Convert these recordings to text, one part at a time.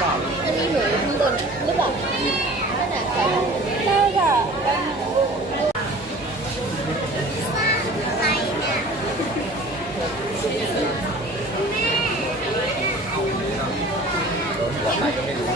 จะมีหมูข้างบนหรือเปล่านั่นแหละใส่น่าจะอะไรเนี่ยหัวใครก็ไม่รู้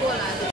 กลัวอะไรเลย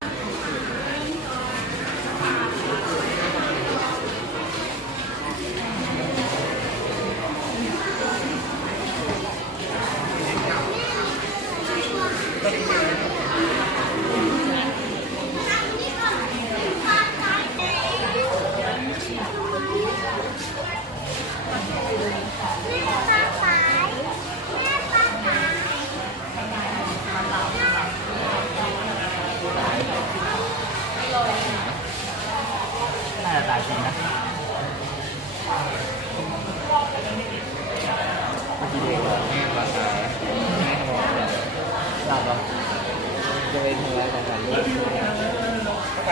น่าจะตายจริงนะเมื่อกี้เด็กบอกแม่ราคาแม่เขาบอกหลับเหรอจะเป็นหัวของกันลูก